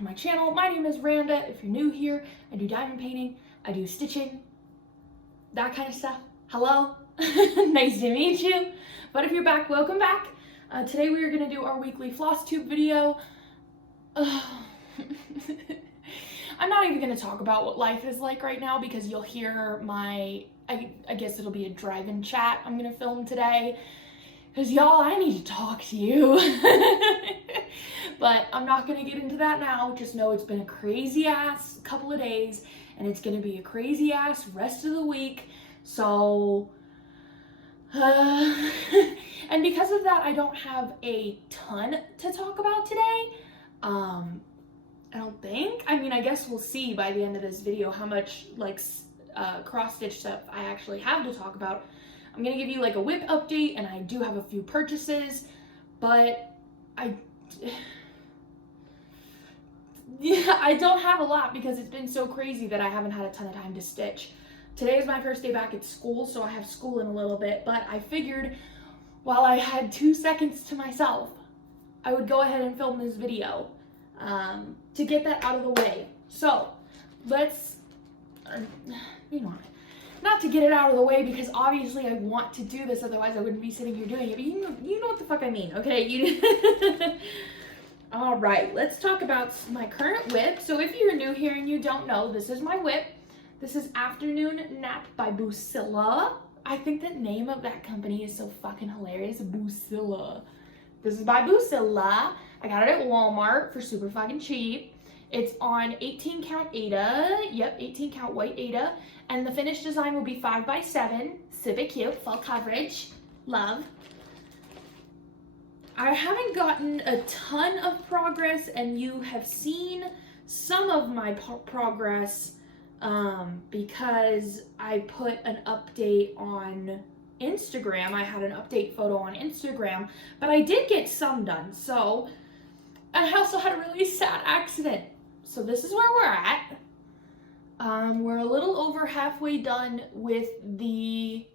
to my channel. My name is Randa. If you're new here, I do diamond painting, I do stitching, that kind of stuff. Hello, nice to meet you. But if you're back, welcome back. Today we are going to do our weekly Flosstube video. I'm not even going to talk about what life is like right now because you'll hear my, I guess it'll be a drive-in chat I'm going to film today. Because y'all, I need to talk to you. But I'm not going to get into that now. Just know it's been a crazy ass couple of days and it's going to be a crazy ass rest of the week. So, and because of that, I don't have a ton to talk about today. I don't think. I mean, I guess we'll see by the end of this video how much like cross-stitch stuff I actually have to talk about. I'm gonna give you like a whip update, and I do have a few purchases, but I don't have a lot because it's been so crazy that I haven't had a ton of time to stitch. Today is my first day back at school, so I have school in a little bit, but I figured while I had 2 seconds to myself, I would go ahead and film this video to get that out of the way. So let's, not to get it out of the way because obviously I want to do this, otherwise I wouldn't be sitting here doing it, but you know what the fuck I mean, okay? All right, let's talk about my current whip. So if you're new here and you don't know, this is my whip. This is Afternoon Nap by Busilla. I think the name of that company is so fucking hilarious, Busilla. This is by Busilla. I got it at Walmart for super fucking cheap. It's on 18 count Aida. Yep, 18 count white Aida. And the finished design will be 5x7. Super cute, full coverage. Love. I haven't gotten a ton of progress, and you have seen some of my progress because I put an update on Instagram. I had an update photo on Instagram, but I did get some done. So, and I also had a really sad accident. So this is where we're at. We're a little over halfway done with the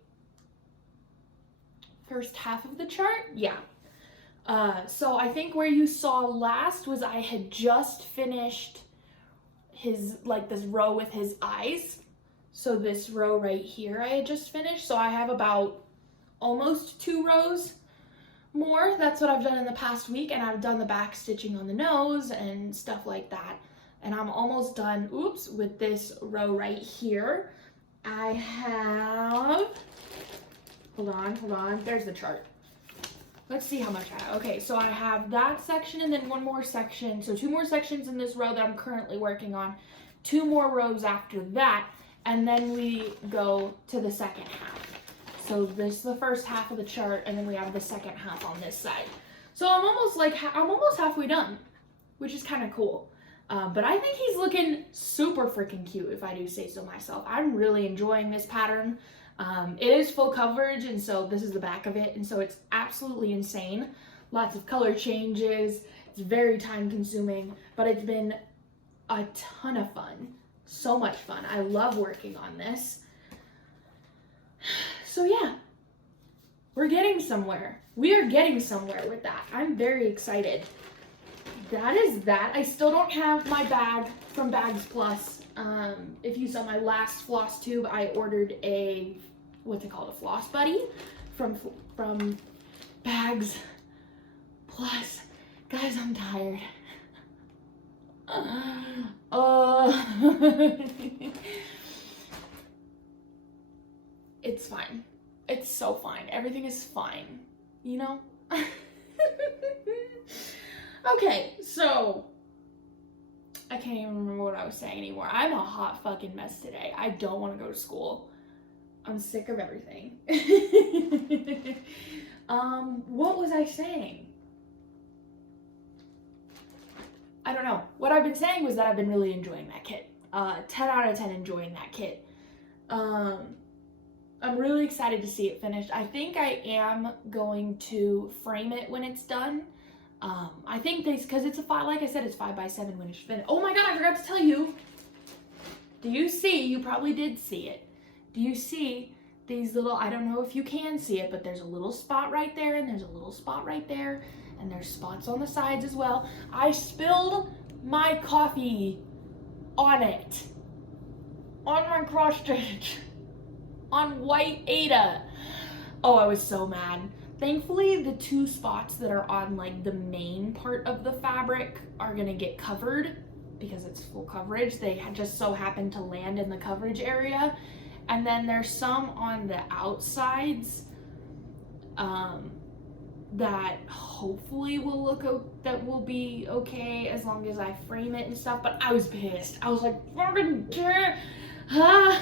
first half of the chart. Yeah. So I think where you saw last was I had just finished his, like this row with his eyes. So this row right here I had just finished. So I have about almost 2 rows more. That's what I've done in the past week. And I've done the back stitching on the nose and stuff like that. And I'm almost done, oops, with this row right here. I have, hold on, there's the chart. Let's see how much I have. Okay, so I have that section and then one more section. So 2 more sections in this row that I'm currently working on. 2 more rows after that, and then we go to the second half. So this is the first half of the chart, and then we have the second half on this side. So I'm almost halfway done, which is kind of cool. But I think he's looking super freaking cute, if I do say so myself. I'm really enjoying this pattern. It is full coverage, and so this is the back of it, and so it's absolutely insane. Lots of color changes. It's very time consuming, but it's been a ton of fun. So much fun. I love working on this. So yeah, we're getting somewhere. We are getting somewhere with that. I'm very excited. That is that. I still don't have my bag from Bags Plus. If you saw my last Flosstube, I ordered a, what's it called, a floss buddy from Bags Plus. Guys, I'm tired. It's fine. It's so fine. Everything is fine, you know? Okay, so I can't even remember what I was saying anymore. I'm a hot fucking mess today. I don't want to go to school. I'm sick of everything. What was I saying? I don't know. What I've been saying was that I've been really enjoying that kit. 10 out of 10 enjoying that kit. I'm really excited to see it finished. I think I am going to frame it when it's done. I think because it's like I said, it's 5x7 when it's finished. Oh my god, I forgot to tell you. Do you see, you probably did see it. Do you see these little, I don't know if you can see it, but there's a little spot right there and there's a little spot right there and there's spots on the sides as well. I spilled my coffee on it. On my cross stitch. On white Ada. Oh, I was so mad. Thankfully, the 2 spots that are on like the main part of the fabric are gonna get covered because it's full coverage. They just so happen to land in the coverage area. And then there's some on the outsides that hopefully will be okay as long as I frame it and stuff. But I was pissed. I was like, fucking ah.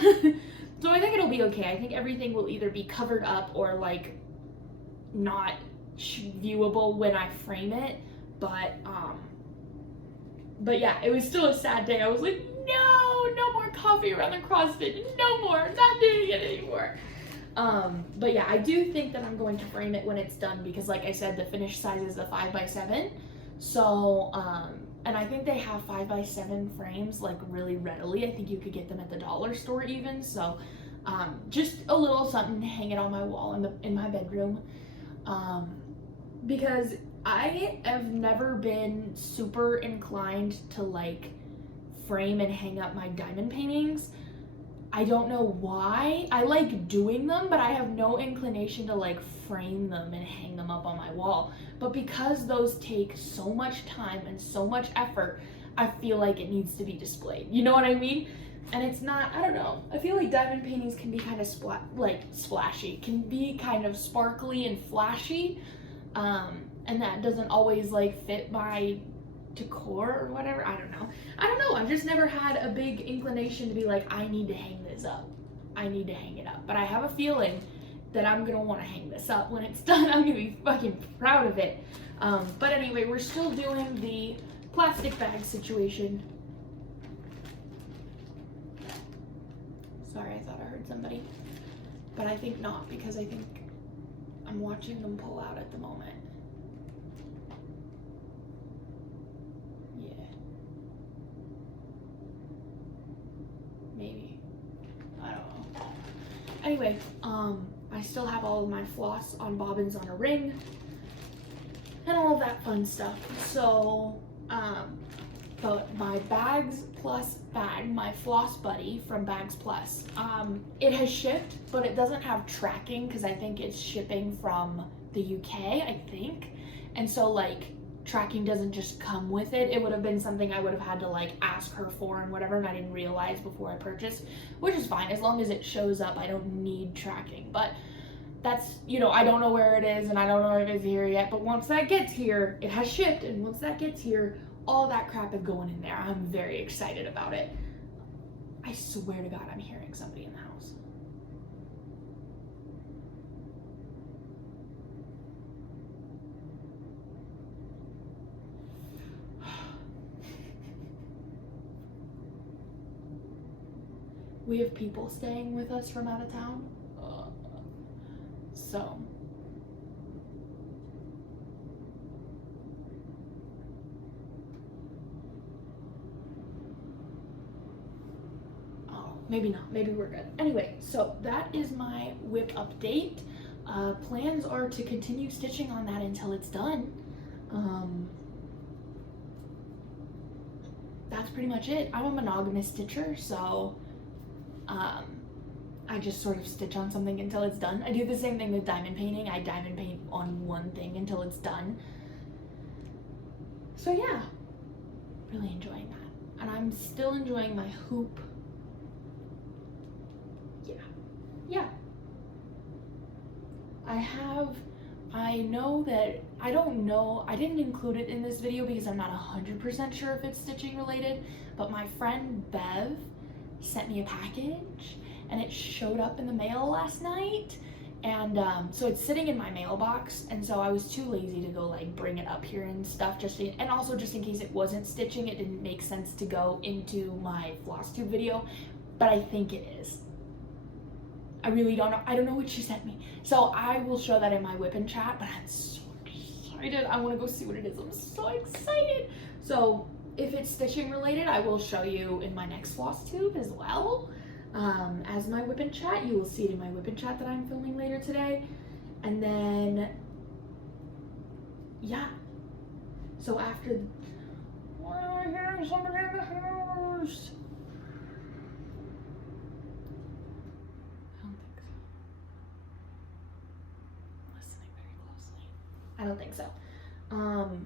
So I think it'll be okay. I think everything will either be covered up or like not viewable when I frame it. But yeah, it was still a sad day. I was like, no more coffee around the cross stitch. No more. I'm not doing it anymore. But yeah, I do think that I'm going to frame it when it's done because like I said, the finished size is a 5x7. So, and I think they have 5x7 frames like really readily. I think you could get them at the dollar store even. So, just a little something to hang it on my wall in my bedroom. Because I have never been super inclined to like frame and hang up my diamond paintings. I don't know why. I like doing them, but I have no inclination to like frame them and hang them up on my wall. But because those take so much time and so much effort, I feel like it needs to be displayed. You know what I mean? And it's not, I don't know. I feel like diamond paintings can be kind of splashy, can be kind of sparkly and flashy. And that doesn't always like fit my decor or whatever. I don't know. I've just never had a big inclination to be like, I need to hang this up. I need to hang it up. But I have a feeling that I'm gonna want to hang this up when it's done. I'm gonna be fucking proud of it. But anyway, we're still doing the plastic bag situation. Sorry, I thought I heard somebody. But I think not, because I think I'm watching them pull out at the moment. Maybe. I don't know. Anyway, I still have all of my floss on bobbins on a ring and all of that fun stuff. So, but my Bags Plus bag, my Floss Buddy from Bags Plus, it has shipped, but it doesn't have tracking because I think it's shipping from the UK, I think. And so like tracking doesn't just come with it. It would have been something I would have had to like ask her for and whatever, and I didn't realize before I purchased, which is fine. As long as it shows up, I don't need tracking. But that's, you know, I don't know where it is and I don't know if it's here yet, but once that gets here, it has shipped, and once that gets here, all that crap is going in there. I'm very excited about it. I swear to God, I'm hearing somebody in the house. We have people staying with us from out of town. So. Oh, maybe not. Maybe we're good. Anyway, so that is my whip update. Plans are to continue stitching on that until it's done. That's pretty much it. I'm a monogamous stitcher, so I just sort of stitch on something until it's done. I do the same thing with diamond painting. I diamond paint on one thing until it's done. So yeah, really enjoying that. And I'm still enjoying my hoop. Yeah. I know that, I don't know, I didn't include it in this video because I'm not 100% sure if it's stitching related, but my friend Bev sent me a package and it showed up in the mail last night, and so it's sitting in my mailbox, and so I was too lazy to go like bring it up here and stuff, and also just in case it wasn't stitching, it didn't make sense to go into my Flosstube video, but I think it is. I really don't know. I don't know what she sent me, so I will show that in my whip and chat, but I'm so excited. I want to go see what it is. I'm so excited. So if it's stitching related, I will show you in my next Flosstube as well. As my whip and chat, you will see it in my whip and chat that I'm filming later today. And then, yeah. So after, I don't think so. I'm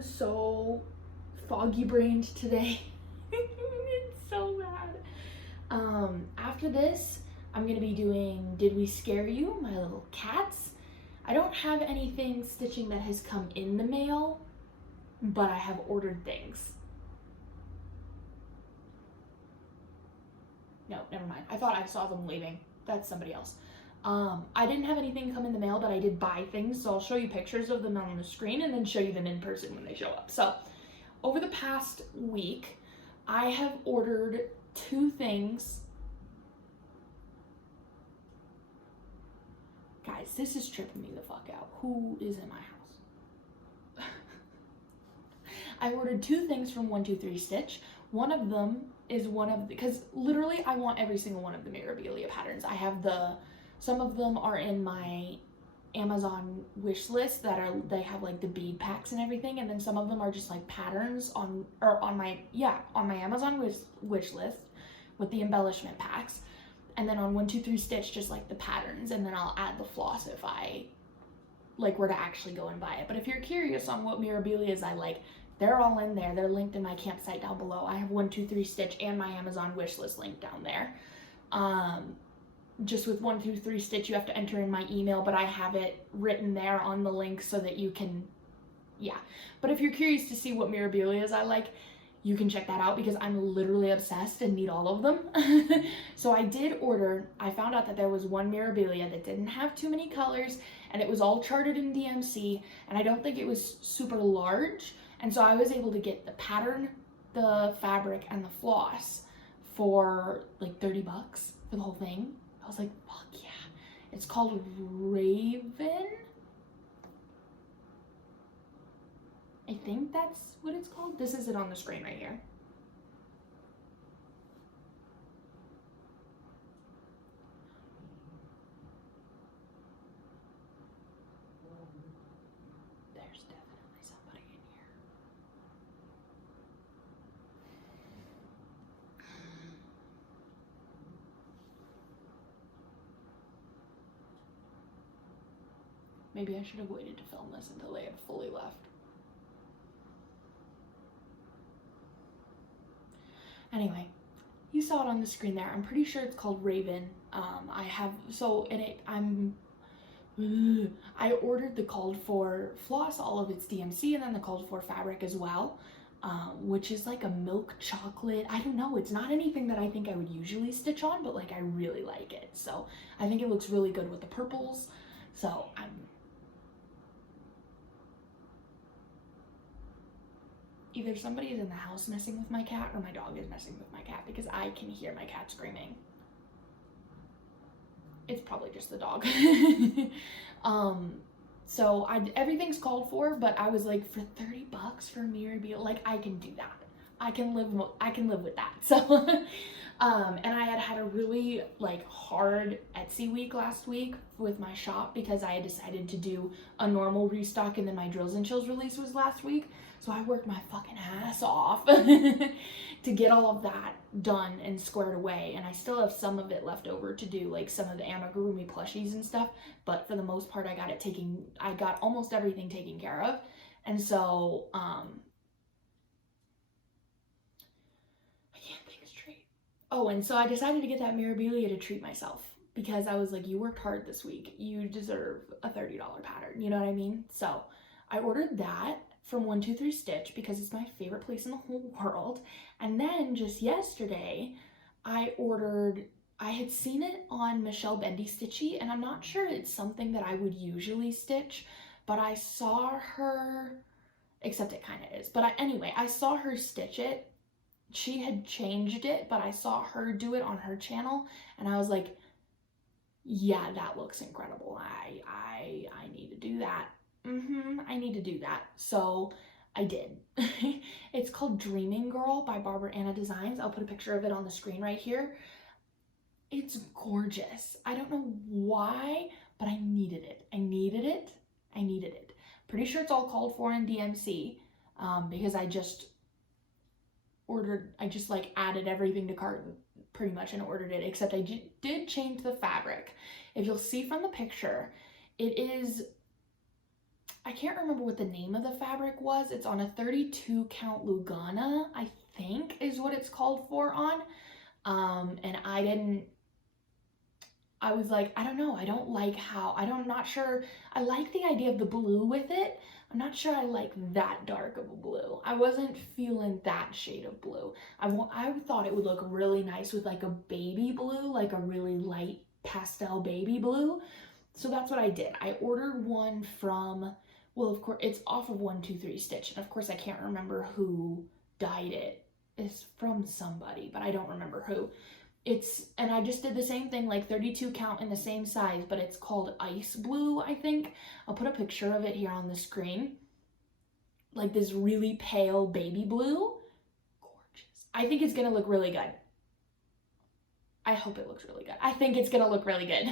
so foggy brained today. It's so bad. After this, I'm gonna be doing Did We Scare You? My little cats. I don't have anything stitching that has come in the mail, but I have ordered things. No, never mind. I thought I saw them leaving. That's somebody else. I didn't have anything come in the mail, but I did buy things, so I'll show you pictures of them on the screen and then show you them in person when they show up. So, over the past week, I have ordered 2 things. Guys, this is tripping me the fuck out. Who is in my house? I ordered 2 things from 123 Stitch. One of them is because literally I want every single one of the Mirabilia patterns. I have some of them are in my Amazon wish list they have like the bead packs and everything, and then some of them are just like patterns on my Amazon wish list with the embellishment packs, and then on 123 Stitch just like the patterns, and then I'll add the floss if I like were to actually go and buy it. But if you're curious on what Mirabilias I like, they're all in there. They're linked in my campsite down below. I have 123 Stitch and my Amazon wish list linked down there. Just with 123 Stitch, you have to enter in my email, but I have it written there on the link so that you can, yeah. But if you're curious to see what Mirabilias I like, you can check that out because I'm literally obsessed and need all of them. So I found out that there was one Mirabilia that didn't have too many colors, and it was all charted in DMC, and I don't think it was super large. And so I was able to get the pattern, the fabric, and the floss for like 30 bucks for the whole thing. I was like, fuck yeah. It's called Raven. I think that's what it's called. This is it on the screen right here. There's definitely somebody in here. Maybe I should have waited to film this until they had fully left. Anyway, you saw it on the screen there. I'm pretty sure it's called Raven. I ordered the called for floss, all of its DMC, and then the called for fabric as well, which is like a milk chocolate. I don't know, it's not anything that I think I would usually stitch on, but like I really like it. So I think it looks really good with the purples. So either somebody is in the house messing with my cat or my dog is messing with my cat because I can hear my cat screaming. It's probably just the dog. So everything's called for, but I was like, for 30 bucks for Mirabilia, like I can do that. I can live with that. So, and I had a really like hard Etsy week last week with my shop because I had decided to do a normal restock and then my Drills and Chills release was last week. So I worked my fucking ass off to get all of that done and squared away. And I still have some of it left over to do like some of the amigurumi plushies and stuff. But for the most part, I got almost everything taken care of. And so, I can't think straight. Oh, and so I decided to get that Mirabilia to treat myself because I was like, you worked hard this week. You deserve a $30 pattern. You know what I mean? So I ordered that from 123 Stitch because it's my favorite place in the whole world. And then just yesterday, I had seen it on Michelle Bendy Stitchy, and I'm not sure it's something that I would usually stitch, but I saw her, except it kind of is. But anyway, I saw her stitch it. She had changed it, but I saw her do it on her channel, and I was like, yeah, that looks incredible. I need to do that. I need to do that. So I did. It's called Dreaming Girl by Barbara Anna Designs. I'll put a picture of it on the screen right here. It's gorgeous. I don't know why, but I needed it. I needed it. Pretty sure it's all called for in DMC because I just like added everything to cart pretty much and ordered it, except I did change the fabric. If you'll see from the picture, it is I can't remember what the name of the fabric was. It's on a 32 count Lugana, I think is what it's called for on. And I was like, I don't know. I don't like how, I'm not sure. I like the idea of the blue with it. I'm not sure I like that dark of a blue. I wasn't feeling that shade of blue. I thought it would look really nice with like a baby blue, like a really light pastel baby blue. So that's what I did. I ordered one from, well, of course, it's off of 123 Stitch. And of course, I can't remember who dyed it. It's from somebody, but I don't remember who. And I just did the same thing, like 32 count in the same size, but it's called Ice Blue, I think. I'll put a picture of it here on the screen. Like this really pale baby blue. Gorgeous. I think it's gonna look really good. I hope it looks really good. I think it's gonna look really good.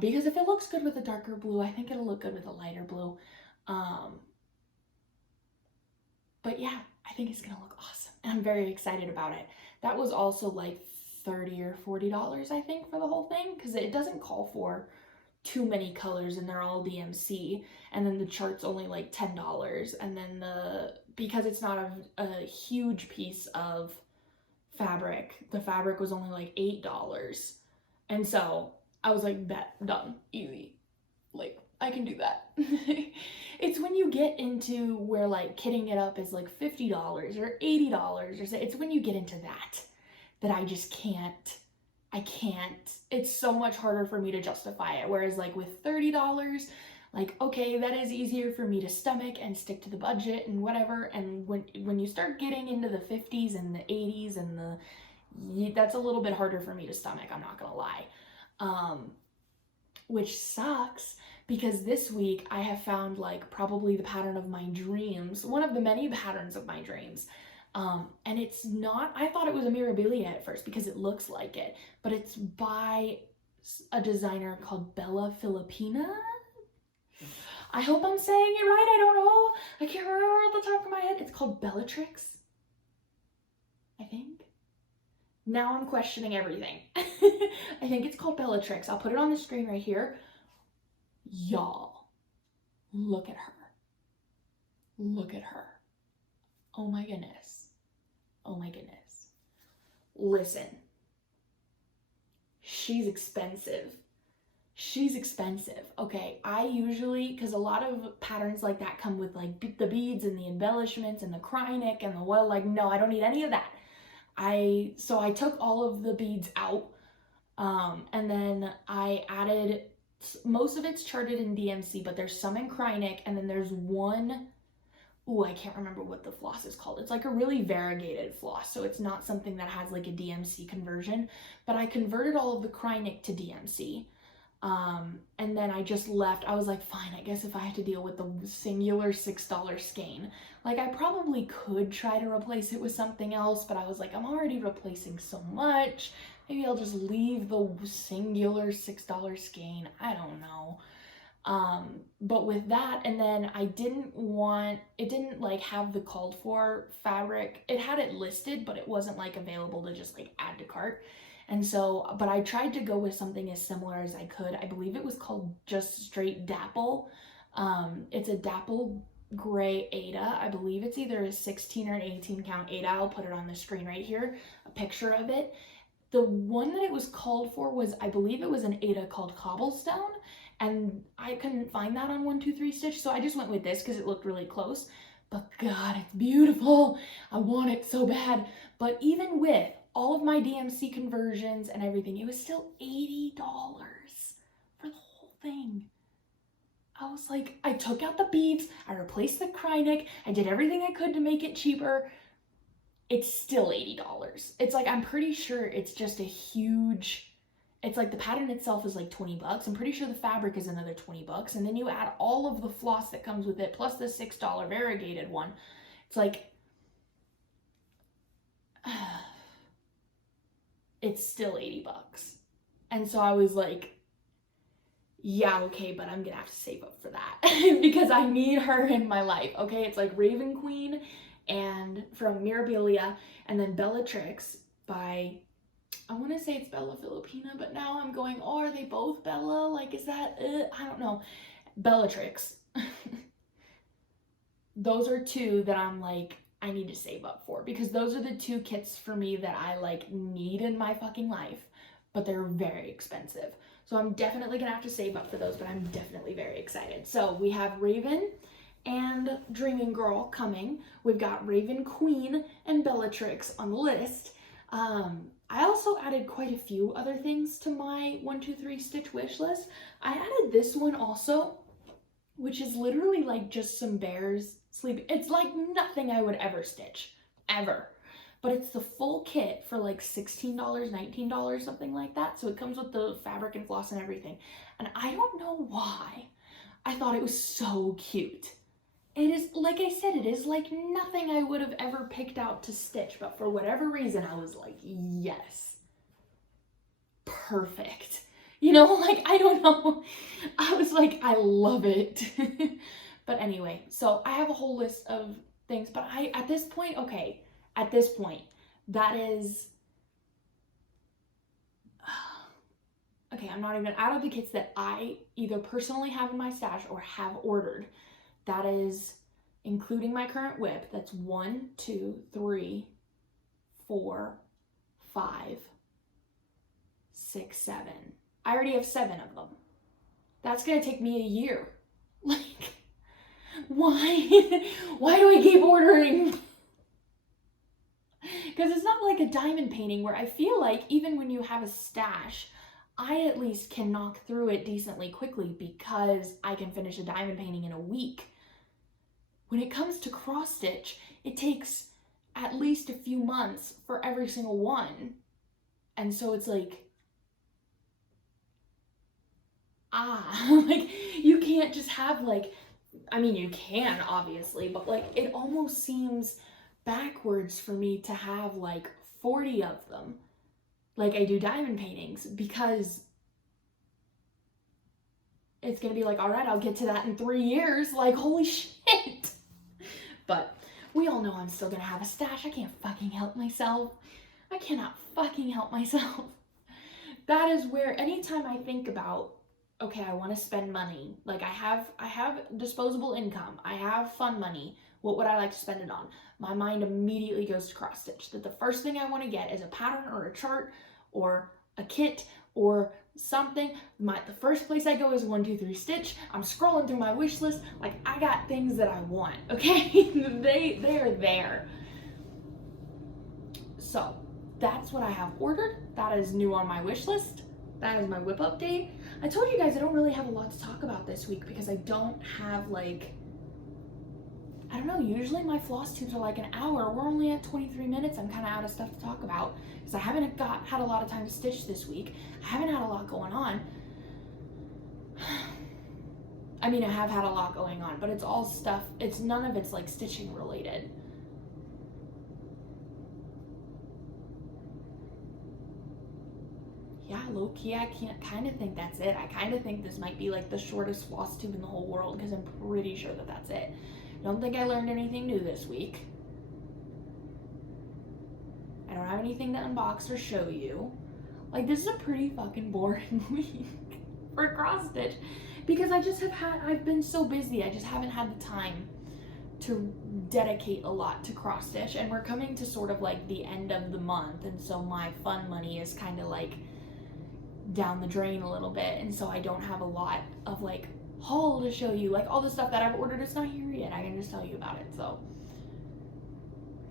Because if it looks good with a darker blue, I think it'll look good with a lighter blue. But yeah, I think it's gonna look awesome. And I'm very excited about it. That was also like $30 or $40, I think, for the whole thing, because it doesn't call for too many colors and they're all DMC. And then the chart's only like $10. And then because it's not a huge piece of fabric, the fabric was only like $8. And so I was like, bet, done, easy. Like, I can do that. It's when you get into where like kitting it up is like $50 or $80 or so, it's when you get into that I just can't, it's so much harder for me to justify it. Whereas like with $30, like, okay, that is easier for me to stomach and stick to the budget and whatever. And when you start getting into the 50s and the 80s and that's a little bit harder for me to stomach, I'm not gonna lie. Which sucks because this week I have found like probably the pattern of my dreams, one of the many patterns of my dreams. And it's not, I thought it was a Mirabilia at first because it looks like it, but it's by a designer called Bella Filipina. I hope I'm saying it right. I don't know. I can't remember at the top of my head. It's called Bellatrix, I think. Now I'm questioning everything. I think it's called Bellatrix. I'll put it on the screen right here. Y'all, look at her. Look at her. Oh my goodness. Oh my goodness. Listen. She's expensive. She's expensive. Okay, I usually, because a lot of patterns like that come with like the beads and the embellishments and the Krynic and the oil, like, no, I don't need any of that. So I took all of the beads out, and then I added, most of it's charted in DMC, but there's some in Krynic, and then there's one, I can't remember what the floss is called. It's like a really variegated floss, so it's not something that has like a DMC conversion, but I converted all of the Krynic to DMC. And then I just left. I was like, fine, I guess if I have to deal with the singular $6 skein, like I probably could try to replace it with something else, but I was like, I'm already replacing so much. Maybe I'll just leave the singular $6 skein. I don't know. But with that, and then it didn't like have the called for fabric. It had it listed, but it wasn't like available to just like add to cart. And so, but I tried to go with something as similar as I could. I believe it was called just straight dapple. It's a dapple gray Ada. I believe it's either a 16 or an 18 count Ada. I'll put it on the screen right here, a picture of it. The one that it was called for was, I believe it was an Ada called Cobblestone, and I couldn't find that on 123 Stitch, so I just went with this because it looked really close. But God, it's beautiful. I want it so bad. But even with all of my DMC conversions and everything, it was still $80 for the whole thing. I was like, I took out the beads, I replaced the Krynic, I did everything I could to make it cheaper. It's still $80. It's like, I'm pretty sure it's just a huge, it's like the pattern itself is like 20 bucks. I'm pretty sure the fabric is another 20 bucks. And then you add all of the floss that comes with it, plus the $6 variegated one. It's like, it's still 80 bucks. And so I was like, yeah, okay, but I'm gonna have to save up for that because I need her in my life. Okay, it's like Raven Queen and from Mirabilia, and then Bellatrix by, I want to say it's Bella Filipina, but now I'm going, oh, are they both Bella? Like, is that, I don't know. Bellatrix those are two that I'm like, I need to save up for, because those are the two kits for me that I like need in my fucking life, but they're very expensive. So I'm definitely gonna have to save up for those, but I'm definitely very excited. So we have Raven and Dreaming Girl coming. We've got Raven Queen and Bellatrix on the list. I also added quite a few other things to my 123 stitch wish list. I added this one also, which is literally like just some bears sleeping. It's like nothing I would ever stitch, ever. But it's the full kit for like $16, $19, something like that. So it comes with the fabric and floss and everything. And I don't know why I thought it was so cute. It is, like I said, it is like nothing I would have ever picked out to stitch, but for whatever reason, I was like, yes, perfect. You know, like, I don't know. I was like, I love it. But anyway, so I have a whole list of things, but at this point, that is, okay, I'm not even out of the kits that I either personally have in my stash or have ordered. That is, including my current whip, that's 1, 2, 3, 4, 5, 6, 7. I already have 7 of them. That's gonna take me a year. Like, why? Why do I keep ordering? Because it's not like a diamond painting where I feel like even when you have a stash, I at least can knock through it decently quickly because I can finish a diamond painting in a week. When it comes to cross stitch, it takes at least a few months for every single one. And so it's like, like, you can't just have like, I mean, you can obviously, but like, it almost seems backwards for me to have like 40 of them like I do diamond paintings, because it's gonna be like, all right, I'll get to that in 3 years, like, holy shit. But we all know I'm still gonna have a stash. I can't fucking help myself. I cannot fucking help myself. That is where anytime I think about, okay, I want to spend money, like I have disposable income, I have fun money, what would I like to spend it on? My mind immediately goes to cross stitch. That the first thing I want to get is a pattern or a chart or a kit or something. The first place I go is 123 Stitch. I'm scrolling through my wish list, like, I got things that I want, okay? they are there. So that's what I have ordered. That is new on my wish list. That is my whip update. I told you guys I don't really have a lot to talk about this week because I don't have, like, I don't know, usually my floss tubes are like an hour. We're only at 23 minutes. I'm kind of out of stuff to talk about because I haven't had a lot of time to stitch this week. I haven't had a lot going on. I mean, I have had a lot going on, but it's all stuff, none of it's like stitching related. Yeah, low-key, I kind of think that's it. I kind of think this might be like the shortest floss tube in the whole world because I'm pretty sure that that's it. Don't think I learned anything new this week. I don't have anything to unbox or show you. Like, this is a pretty fucking boring week for cross stitch because I've been so busy. I just haven't had the time to dedicate a lot to cross stitch, and we're coming to sort of like the end of the month, and so my fun money is kind of like down the drain a little bit, and so I don't have a lot of like haul to show you. Like, all the stuff that I've ordered is not here yet. I can just tell you about it. So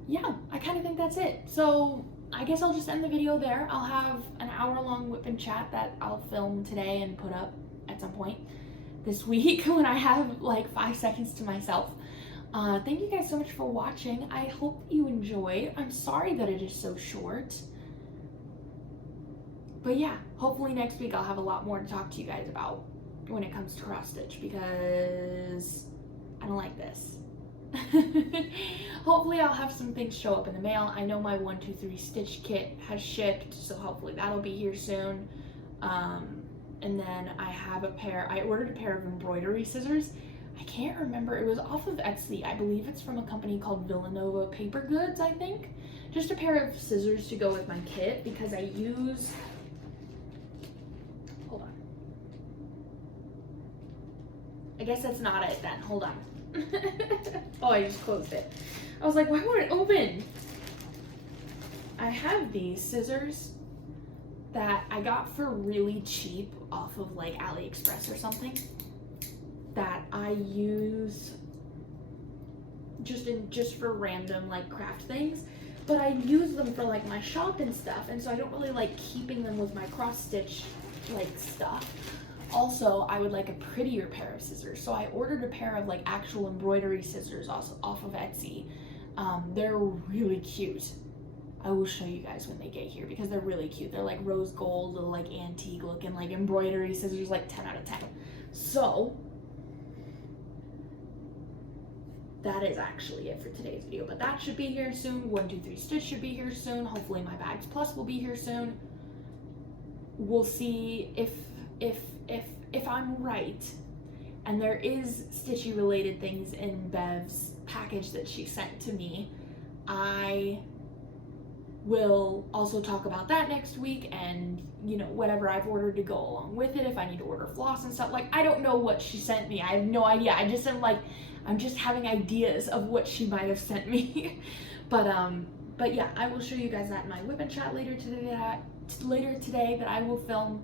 yeah, I kind of think that's it. So I guess I'll just end the video there. I'll have an hour-long whip and chat that I'll film today and put up at some point this week when I have like 5 seconds to myself. Thank you guys so much for watching. I hope you enjoyed. I'm sorry that it is so short. But yeah, hopefully next week I'll have a lot more to talk to you guys about when it comes to cross stitch, because I don't like this. Hopefully I'll have some things show up in the mail. I know my 123 Stitch kit has shipped, so hopefully that'll be here soon. And then I ordered a pair of embroidery scissors. I can't remember, it was off of Etsy. I believe it's from a company called Villanova Paper Goods, I think. Just a pair of scissors to go with my kit because I use, hold on. I guess that's not it then. Hold on. Oh, I just closed it. I was like, why won't it open? I have these scissors that I got for really cheap off of like AliExpress or something that I use just for random like craft things, but I use them for like my shop and stuff, and so I don't really like keeping them with my cross stitch like stuff. Also, I would like a prettier pair of scissors, so I ordered a pair of like actual embroidery scissors off of Etsy. They're really cute. I will show you guys when they get here because they're really cute. They're like rose gold, little like antique looking like embroidery scissors, like 10 out of 10. So that is actually it for today's video, but that should be here soon. 1 2 3 Stitch should be here soon. Hopefully my Bags Plus will be here soon. We'll see if I'm right, and there is stitchy related things in Bev's package that she sent to me. I will also talk about that next week, and you know, whatever I've ordered to go along with it, if I need to order floss and stuff. Like, I don't know what she sent me. I have no idea. I just am like, I'm just having ideas of what she might have sent me. But yeah, I will show you guys that in my whip and chat later today that I will film.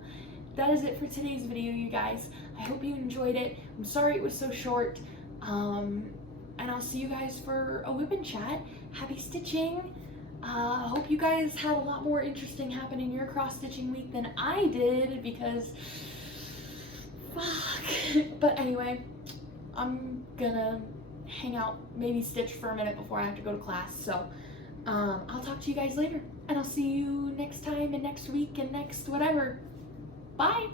That is it for today's video, you guys. I hope you enjoyed it. I'm sorry it was so short. And I'll see you guys for a whip and chat. Happy stitching. Hope you guys had a lot more interesting happen in your cross-stitching week than I did, because fuck. But anyway, I'm gonna hang out, maybe stitch for a minute before I have to go to class. So I'll talk to you guys later, and I'll see you next time and next week and next whatever. Bye.